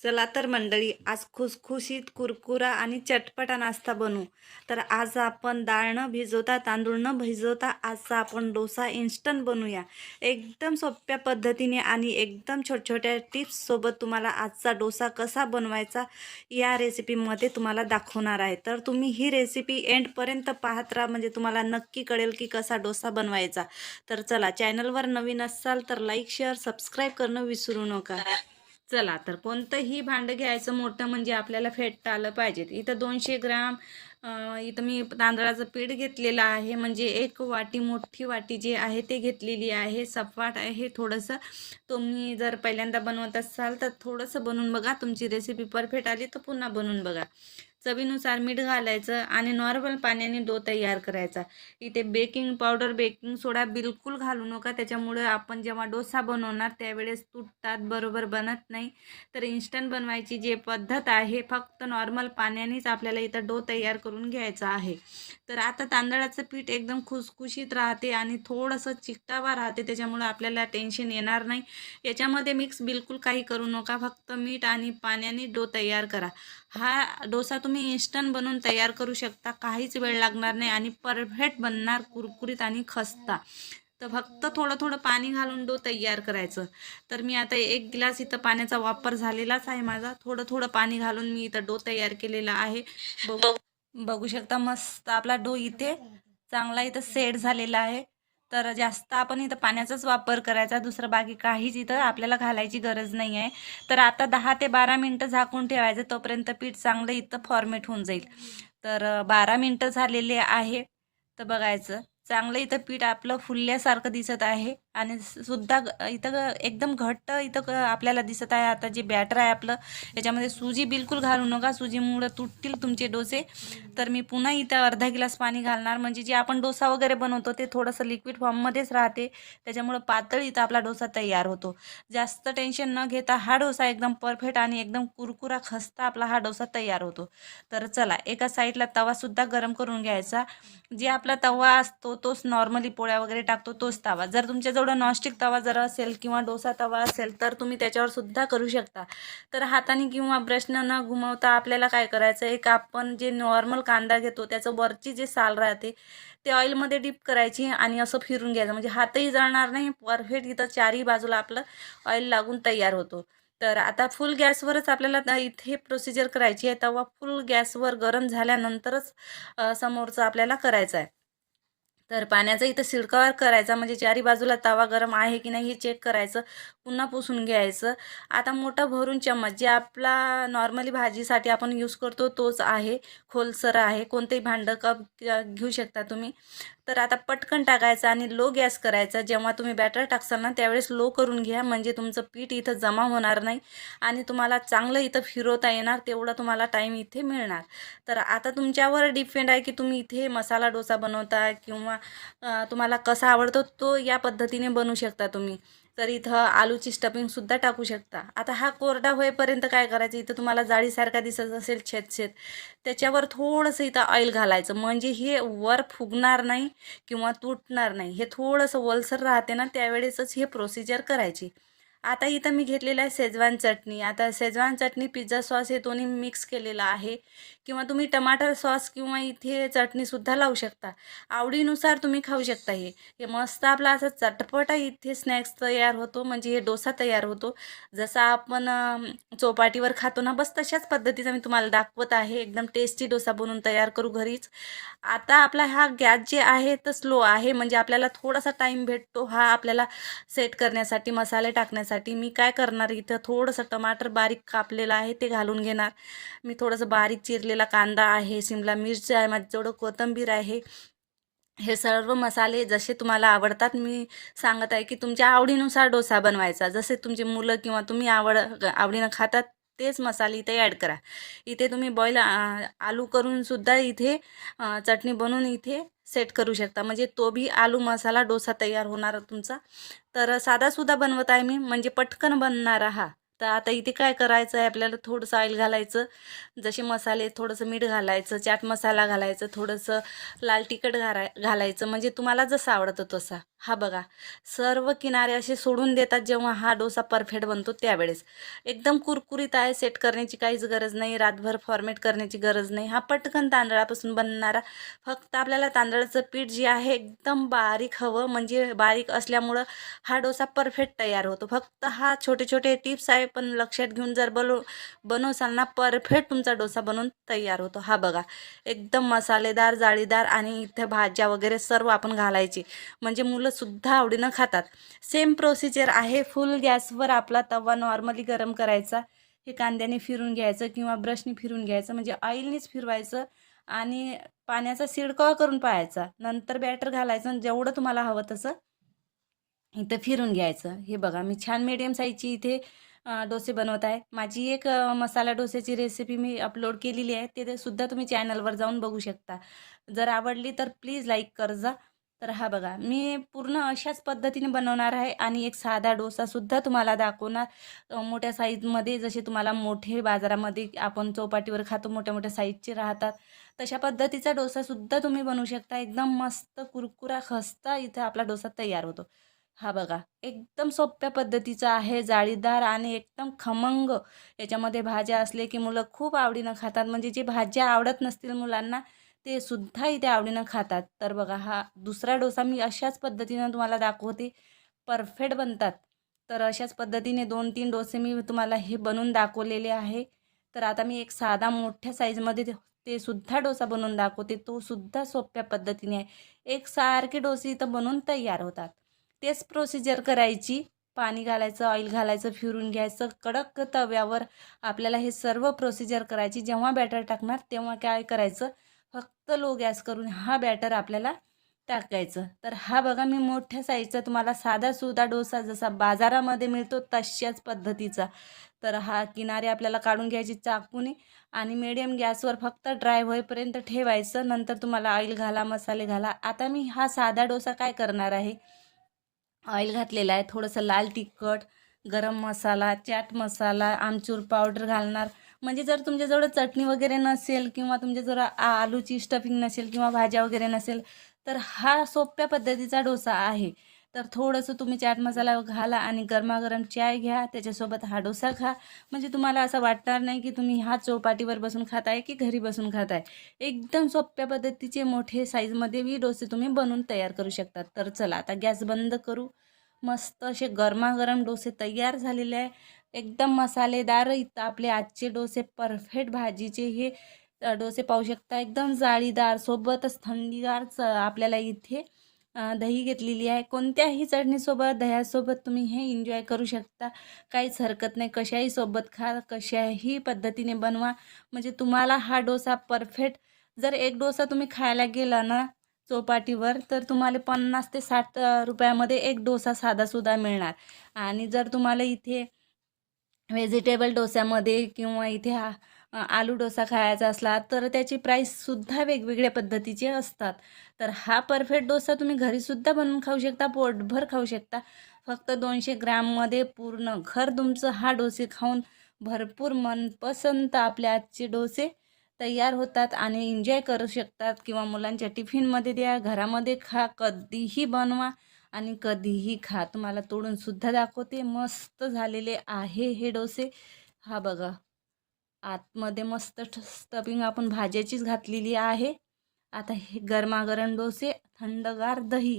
चला तर मंडळी आज खुसखुशीत कुरकुरा आणि चटपटा नाश्ता बनवू तर आज आपण डाळ न भिजवता तांदूळ न भिजवता आजचा आपण डोसा इन्स्टंट बनवूया एकदम सोप्या पद्धतीने आणि एकदम छोट छोट्या टिप्ससोबत तुम्हाला आजचा डोसा कसा बनवायचा या रेसिपीमध्ये तुम्हाला दाखवणार आहे. तर तुम्ही ही रेसिपी एंडपर्यंत पाहत राहा म्हणजे तुम्हाला नक्की कळेल की कसा डोसा बनवायचा. तर चला चॅनलवर नवीन असाल तर लाईक शेअर सबस्क्राईब करणं विसरू नका. चला तर कोणतंही भांडं घ्यायचं मोठं म्हणजे आपल्याला फेटता आलं पाहिजे. इथं दोनशे ग्राम इथं मी तांदळाचं पीठ घेतलेलं आहे. म्हणजे एक वाटी मोठी वाटी जी आहे ते घेतलेली आहे. सपाट आहे थोडंसं. तुम्ही जर पहिल्यांदा बनवत असाल तर थोडंसं बनवून बघा. तुमची रेसिपी परफेक्ट आली तर पुन्हा बनवून बघा. चवीनुसार मीठ घालायचं आणि नॉर्मल पाण्याने डो तयार करायचा. इथे बेकिंग पावडर बेकिंग सोडा बिलकुल घालू नका. त्याच्यामुळे आपण जेव्हा डोसा बनवणार त्यावेळेस तुटतात बरोबर बनत नाही. तर इन्स्टंट बनवायची जे पद्धत आहे फक्त नॉर्मल पाण्यानेच आपल्याला इथं डो तयार करून घ्यायचा आहे. तर आता तांदळाचं पीठ एकदम खुसखुशीत राहते आणि थोडंसं चिकटावा राहते. त्याच्यामुळे आपल्याला टेन्शन येणार नाही. याच्यामध्ये मिक्स बिलकुल काही करू नका. फक्त मीठ आणि पाण्याने डो तयार करा. हा डोसा तुम्ही इन्स्टंट बनवून तयार करू शकता. काहीच वेळ लागणार नाही आणि परफेक्ट बनणार कुरकुरीत आणि खस्ता. तर फक्त थोडं थोडं पाणी घालून डो तयार करायचं. तर मी आता एक गिलास इथं पाण्याचा वापर झालेलाच आहे माझा. थोडं थोडं पाणी घालून मी इथं डो तयार केलेला आहे. बघू बघू शकता मस्त आपला डो इथे चांगला इथं सेट झालेला आहे. तर जास्त आपण इथं पाण्याचाच वापर करायचा दुसरं बाकी काहीच इथं आपल्याला घालायची गरज नाही आहे तर आता दहा ते बारा मिनटं झाकून ठेवायचं तोपर्यंत पीठ चांगलं इथं फॉर्मेट होऊन जाईल. तर बारा मिनटं झालेले आहे. तर बघायचं चांगलं इथं पीठ आपलं फुलल्यासारखं दिसत आहे. आणि सुद्धा ग- इथं ग- एकदम घट्ट इथं आपल्याला दिसत आहे. आता जे बॅटर आहे आपलं याच्यामध्ये सुजी बिलकुल घालू नका. सुजीमुळं तुटतील तुमचे डोसे. तर मी पुन्हा इथं अर्धा गिलास पाणी घालणार. म्हणजे जे आपण डोसा वगैरे बनवतो ते थोडंसं लिक्विड फॉर्ममध्येच राहते. त्याच्यामुळं पातळ इथं आपला डोसा तयार होतो. जास्त टेन्शन न घेता हा डोसा एकदम परफेक्ट आणि एकदम कुरकुरा खस्ता आपला हा डोसा तयार होतो. तर चला एका साईडला तवासुद्धा गरम करून घ्यायचा. जे आपला तवा असतो तोच नॉर्मली पोळ्या वगैरे टाकतो तोच तवा. जर तुमच्याजवळ नॉनस्टिक तवा जर असेल किंवा डोसा तवा असेल तर तुम्ही त्याच्यावर सुद्धा करू शकता. तर हाताने किंवा ब्रशनं न घुमवता आपल्याला काय करायचं एक आपण जे नॉर्मल कांदा घेतो त्याचं वरची जे साल राहते ते ऑइलमध्ये डीप करायची आणि असं फिरून घ्यायचं. म्हणजे हातही जळणार नाही परफेक्ट इथं चारही बाजूला आपलं ऑइल लागून तयार होतो. तर आता फुल गॅसवरच आपल्याला इथे प्रोसिजर करायची आहे. तवा फुल गॅसवर गरम झाल्यानंतरच समोरचं आपल्याला करायचं आहे. तर पाण्याचा इथं शिडकावर करायचा म्हणजे चारी बाजूला तवा गरम आहे की नाही हे चेक करायचं पुन्हा पुसून घ्यायचं. आता मोठा भरून चम्मच जे आपला नॉर्मली भाजीसाठी आपण यूज करतो तोच आहे खोलसर आहे कोणतेही भांडं कप घेऊ शकता तुम्ही. तर आता पटकन टाकायचं आणि लो गॅस करायचा. जेव्हा तुम्ही बॅटर टाकसाल ना त्यावेळेस लो करून घ्या. म्हणजे तुमचं पीठ इथं जमा होणार नाही आणि तुम्हाला चांगलं इथं फिरवता येणार तेवढा तुम्हाला टाईम इथे मिळणार. तर आता तुमच्यावर डिपेंड आहे की तुम्ही इथे मसाला डोसा बनवता किंवा तुम्हाला कसा आवडतो तो या पद्धतीने बनवू शकता तुम्ही. तर इथं आलूची स्टफिंगसुद्धा टाकू शकता. आता हा कोरडा होईपर्यंत काय करायचं? इथं तुम्हाला जाळीसारखा दिसत असेल छेद छेद त्याच्यावर थोडंसं इथं ऑइल घालायचं. म्हणजे हे वर फुगणार नाही किंवा तुटणार नाही. हे थोडंसं वलसर राहते ना त्यावेळेसच हे प्रोसिजर करायची. आता इथं मी घेतलेलं आहे शेजवान चटणी. आता शेजवान चटणी पिझ्झा सॉस हे दोन्ही मिक्स केलेलं आहे. किंवा तुम्ही टमाटर सॉस किंवा इथे चटणीसुद्धा लावू शकता. आवडीनुसार तुम्ही खाऊ शकता हे. हे मस्त आपला असं चटपटा इथे स्नॅक्स तयार होतो. म्हणजे हे डोसा तयार होतो. जसा आपण चौपाटीवर खातो ना बस तशाच पद्धतीचा मी तुम्हाला दाखवत आहे. एकदम टेस्टी डोसा बनवून तयार करू घरीच. आता आपला हा गॅस जे आहे तर स्लो आहे. म्हणजे आपल्याला थोडासा टाईम भेटतो हा आपल्याला सेट करण्यासाठी मसाले टाकण्यासाठी. मी काय करणार? इथं थोडंसं टमाटर बारीक कापलेलं आहे ते घालून घेणार. मी थोडंसं बारीक चिरलेला कांदा आहे शिमला मिरची आहे माझ्याजवळ कोथिंबीर आहे हे सर्व मसाले जसे तुम्हाला आवडतात मी सांगत आहे की तुमच्या आवडीनुसार डोसा बनवायचा. जसे तुमचे मुलं किंवा तुम्ही आवड आवडीनं खातात तेच मसाले इथे ॲड करा. इथे तुम्ही बॉईल आलू करूनसुद्धा इथे चटणी बनवून इथे सेट करू शकता. म्हणजे तो बी आलू मसाला डोसा तयार होणार तुमचा. तर साधासुद्धा बनवत आहे मी. म्हणजे पटकन बनणारा हा. तर आता इथे काय करायचं आहे आपल्याला थोडंसं ऑइल घालायचं. जसे मसाले थोडंसं मीठ घालायचं चाट मसाला घालायचं थोडंसं लाल तिखट घालाय घालायचं. म्हणजे तुम्हाला जसं आवडतं तसा. हा बघा. सर्व किनारे असे सोडून देतात जेव्हा हा डोसा परफेक्ट बनतो त्यावेळेस. एकदम कुरकुरीत आहे. सेट करण्याची काहीच गरज नाही. रातभर फॉर्मेट करण्याची गरज नाही. हा पटकन तांदळापासून बनणारा फक्त आपल्याला तांदळाचं पीठ जे आहे एकदम बारीक हवं. म्हणजे बारीक असल्यामुळं हा डोसा परफेक्ट तयार होतो. फक्त हा छोटे छोटे टिप्स आहे. पण लक्षात घेऊन जर बनव बनवसाल ना परफेक्ट तुमचा डोसा बनवून तयार होतो. हा बघा एकदम मसालेदार जाळीदार आणि इथे भाज्या वगैरे सर्व आपण घालायची. म्हणजे मुलंसुद्धा आवडीनं खातात. सेम प्रोसिजर आहे फुल गॅसवर आपला तवा नॉर्मली गरम करायचा. हे कांद्याने फिरून घ्यायचं किंवा ब्रशने फिरून घ्यायचं. म्हणजे ऑइलनेच फिरवायचं आणि पाण्याचा शिडकावा करून पाहायचा. नंतर बॅटर घालायचं आणि जेवढं तुम्हाला हवं तसं इथं फिरून घ्यायचं. हे बघा मी छान मीडियम साईजची इथे डोसे बनवत आहे. माझी एक मसाला डोसेची रेसिपी मी अपलोड केलेली आहे. ते ते सुद्धा तुम्ही चॅनलवर जाऊन बघू शकता. जर आवडली तर प्लीज लाईक कर जा तर हा बघा मी पूर्ण अशाच पद्धतीने बनवणार आहे आणि एक साधा डोसासुद्धा तुम्हाला दाखवणार. मोठ्या साईजमध्ये जसे तुम्हाला मोठे बाजारामध्ये आपण चौपाटीवर खातो मोठ्या मोठ्या साईजचे राहतात. तशा पद्धतीचा डोसासुद्धा तुम्ही बनवू शकता. एकदम मस्त कुरकुरा खस्ता इथं आपला डोसा तयार होतो. हा बघा एकदम सोप्या पद्धतीचा आहे जाळीदार आणि एकदम खमंग. याच्यामध्ये भाज्या असले की मुलं खूप आवडीनं खातात. म्हणजे जे भाज्या आवडत नसतील मुलांना ते सुद्धा इथे आवडीनं खातात. तर बघा हा दुसरा डोसा मी अशाच पद्धतीनं तुम्हाला दाखवते. परफेक्ट बनतात. तर अशाच पद्धतीने दोन तीन डोसे मी तुम्हाला हे बनवून दाखवलेले आहे. तर आता मी एक साधा मोठ्या साईजमध्ये ते- सुद्धा डोसा बनवून दाखवते. तो सुद्धा सोप्या पद्धतीने आहे. एक सारखे डोसे इथं बनवून तयार होतात. तेच प्रोसिजर करायची. पाणी घालायचं ऑइल घालायचं फिरून घ्यायचं. कडक तव्यावर आपल्याला हे सर्व प्रोसिजर करायची. जेव्हा बॅटर टाकणार तेव्हा काय करायचं? फक्त लो गॅस करून हा बॅटर आपल्याला टाकायचं. तर हा बघा मी मोठ्या साईजचा तुम्हाला साधा सुधा डोसा जसा बाजारामध्ये मिळतो तशाच पद्धतीचा. तर हा किनारे आपल्याला काढून घ्यायची चाकूने आणि मिडियम गॅसवर फक्त ड्राय होईपर्यंत ठेवायचं. नंतर तुम्हाला ऑइल घाला मसाले घाला. आता मी हा साधा डोसा काय करणार आहे? ऑइल घातलेलं आहे. थोडंसं लाल तिखट गरम मसाला चाट मसाला आमचूर पावडर घालणार. म्हणजे जर तुमच्याजवळ चटणी वगैरे नसेल किंवा तुमच्याजवळ आलूची स्टफिंग नसेल किंवा भाज्या वगैरे नसेल तर हा सोप्या पद्धतीचा डोसा आहे. तर थोडंसं तुम्ही चाट मसाला घाला आणि गरमागरम चाय घ्या त्याच्यासोबत हा डोसा खा. म्हणजे तुम्हाला असं वाटणार नाही की तुम्ही हा चौपाटीवर बसून खाताय की घरी बसून खाताय. एकदम सोप्या पद्धतीचे मोठे साईजमध्ये बी डोसे तुम्ही बनवून तयार करू शकता तर चला आता गॅस बंद करू. मस्त असे गरमागरम डोसे तयार झालेले आहे. एकदम मसालेदार इथं आपले आजचे डोसे परफेक्ट भाजीचे हे डोसे पाहू शकता. एकदम जाळीदार सोबतच थंडीगार च आपल्याला इथे दही घेतलेली आहे. कोणत्याही चटणीसोबत दह्यासोबत तुम्ही हे एन्जॉय करू शकता. काहीच हरकत नाही. कशाही सोबत खा कशाही पद्धतीने बनवा. म्हणजे तुम्हाला हा डोसा परफेक्ट जर एक डोसा तुम्ही खायला गेला ना चौपाटीवर तर तुम्हाला पन्नास ते साठ रुपयामध्ये एक डोसा साधासुद्धा मिळणार. आणि जर तुम्हाला इथे व्हेजिटेबल डोस्यामध्ये किंवा इथे हा आलू डोसा खायचा असला तर त्याची प्राईससुद्धा वेगवेगळ्या पद्धतीचे असतात. तर हा परफेक्ट डोसा तुम्ही घरीसुद्धा बनवून खाऊ शकता पोटभर खाऊ शकता. फक्त दोनशे ग्रॅममध्ये पूर्ण घर तुमचं हा डोसे खाऊन भरपूर मनपसंत आपले आजचे डोसे तयार होतात आणि एन्जॉय करू शकतात. किंवा मुलांच्या टिफिनमध्ये द्या घरामध्ये खा कधीही बनवा आणि कधीही खा. तुम्हाला तोडूनसुद्धा दाखवते. मस्त झालेले आहे हे डोसे. हा बघा. आतमध्ये मस्त स्टफिंग आपण भाज्याचीच घातलेली आहे. आता हे गरमागरम डोसे थंडगार दही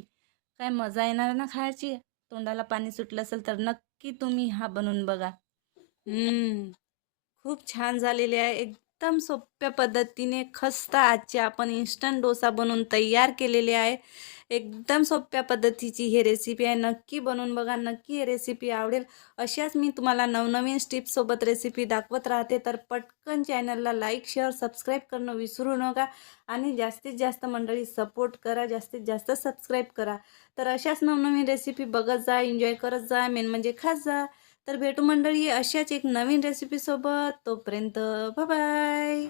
काय मजा येणार ना खायची? तोंडाला पाणी सुटलं असेल तर नक्की तुम्ही हा बनवून बघा. खूप छान झालेले आहे. एकदम सोप्या पद्धतीने खस्ता आजचे आपण इन्स्टंट डोसा बनवून तयार केलेले आहे. एकदम सोप्या पद्धतीची ही रेसिपी आहे. नक्की बनवून बघा नक्की ही रेसिपी आवडेल. अशाच मी तुम्हाला नवनवीन स्टिप्ससोबत रेसिपी दाखवत राहते. तर पटकन चॅनलला लाईक शेअर सबस्क्राईब करणं विसरू नका. आणि जास्तीत जास्त मंडळी सपोर्ट करा. जास्तीत जास्त सबस्क्राईब करा. तर अशाच नवनवीन रेसिपी बघत जा एन्जॉय करत जा. मेन म्हणजे खास जा. तर भेटू मंडळी अशाच एक नवीन रेसिपीसोबत तोपर्यंत बाय